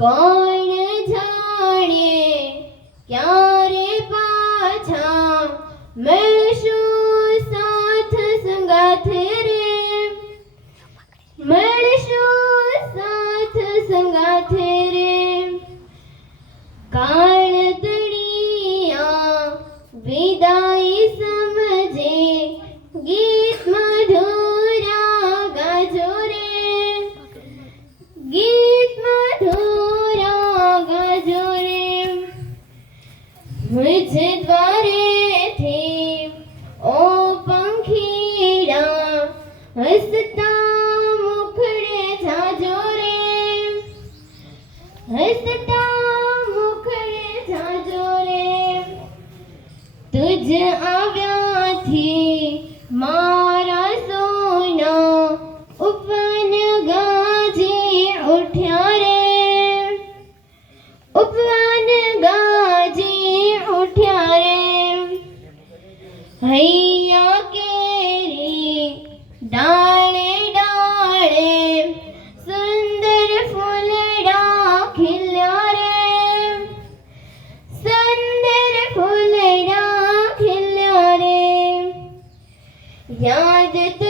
કોણ જાણે ક્યારે પાછા મળશું સાથ સંગાથ રે? મળશું સાથ સંગાથ રે? કાળ તળિયા વિદાય સમજે ગીત નિજ દ્વારેથી ઓ પંખીડા હસતા મુખડે જાજો રે હસતા મુખડે જાજો રે તુજ આવ્યાથી મા भैया के डाले डाले सुंदर फूल खिला रे सुंदर फूल खिला रे याद तो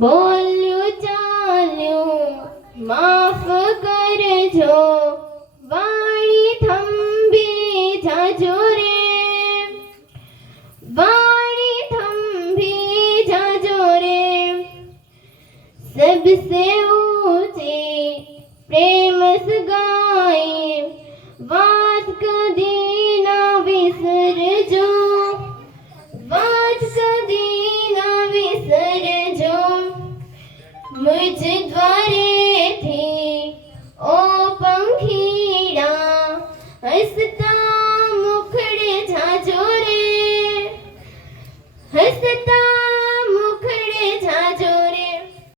बोलू चालू माफ़ कर जो वाणी थम्बी जाजो रे। वाणी थम्बी सबसे ऊँचे प्रेम सगाई वात Ой, ці два